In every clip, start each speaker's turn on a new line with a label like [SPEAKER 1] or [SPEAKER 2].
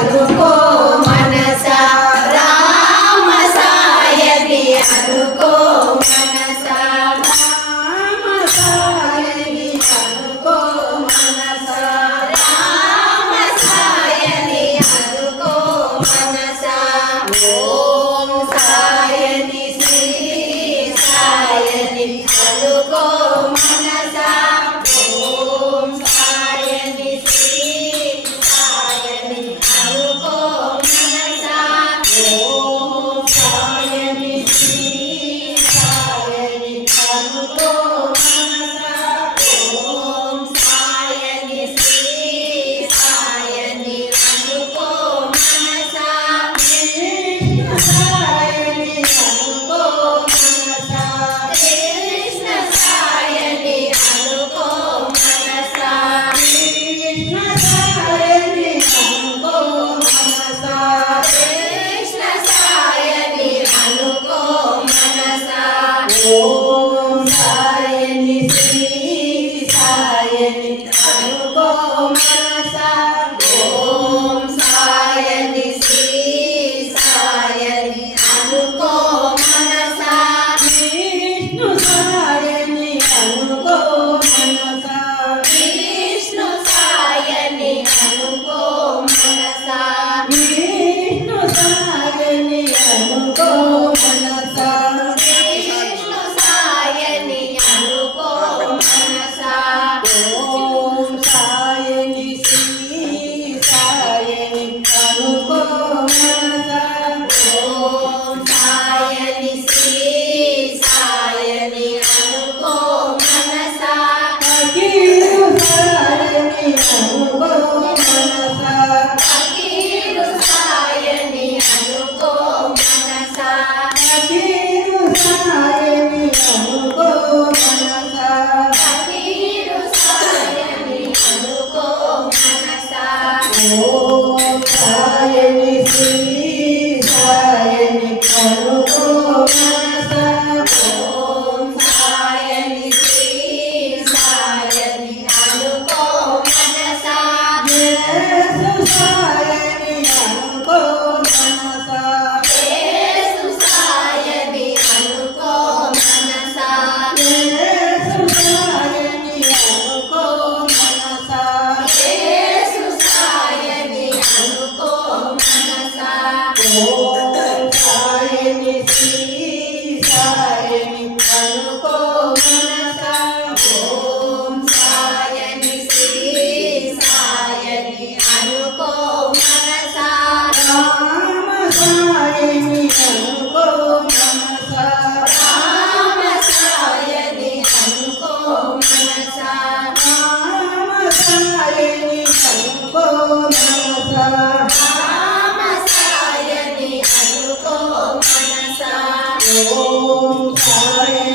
[SPEAKER 1] I 做 Oh. お帰り Om Sai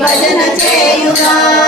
[SPEAKER 2] భజన చేయుదాం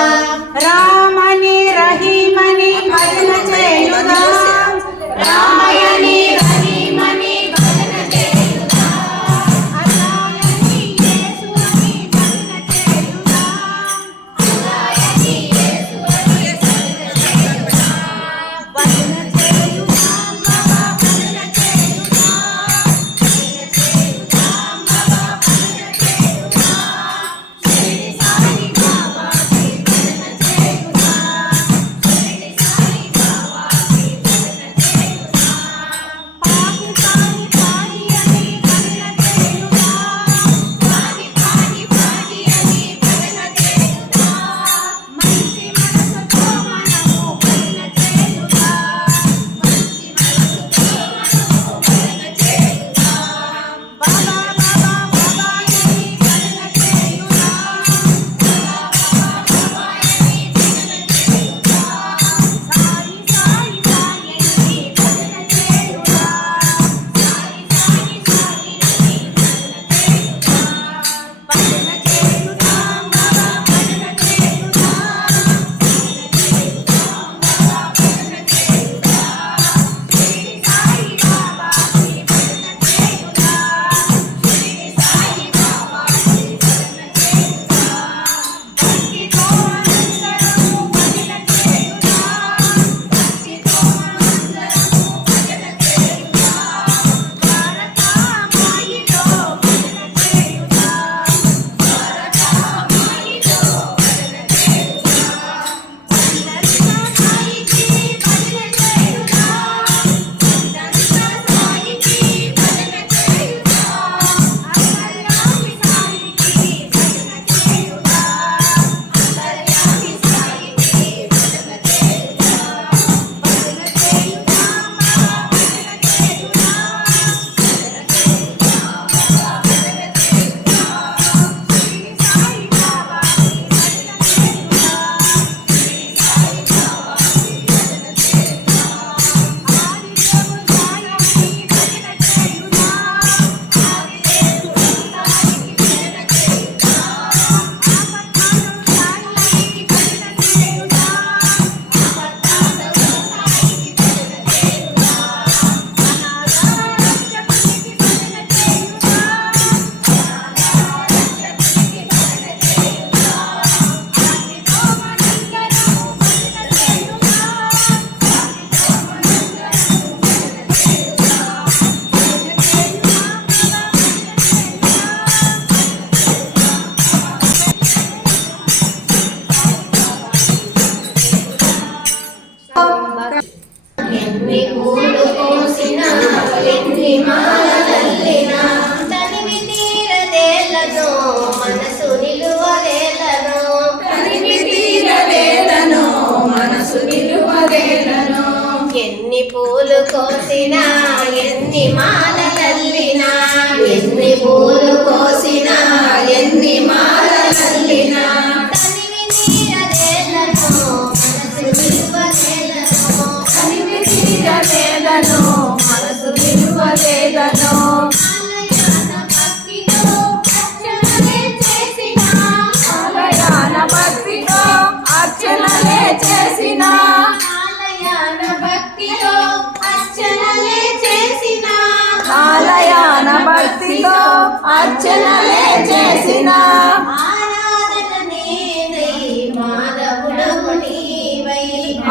[SPEAKER 3] అర్చనలే చేసిన.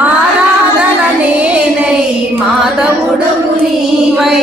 [SPEAKER 3] ఆరాధన నేనై మాధవుడవు నీవై.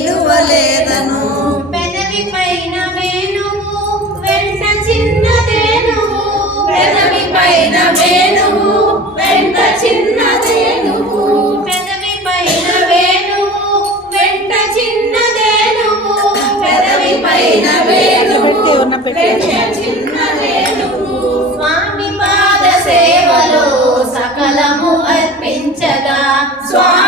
[SPEAKER 3] నిలువలేదను
[SPEAKER 4] స్వామి పాద సేవలో సకలము అర్పించగా
[SPEAKER 3] స్వామి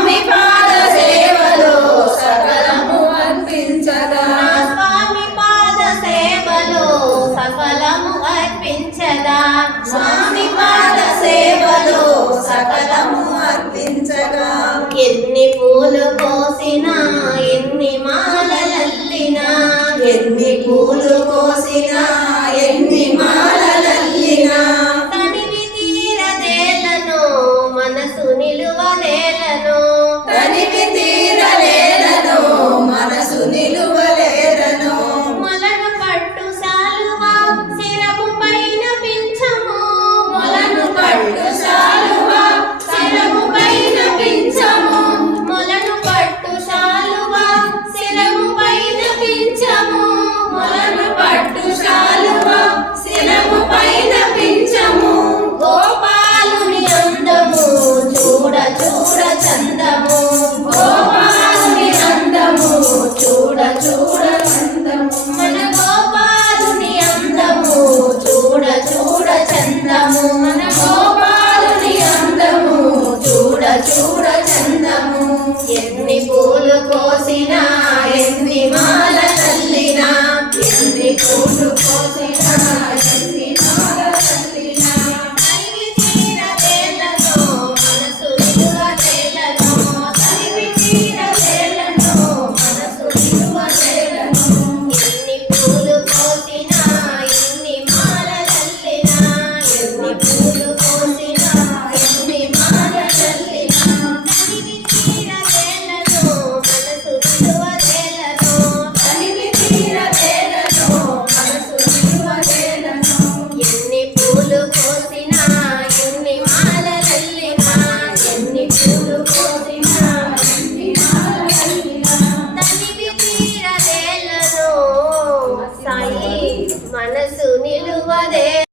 [SPEAKER 3] বহুল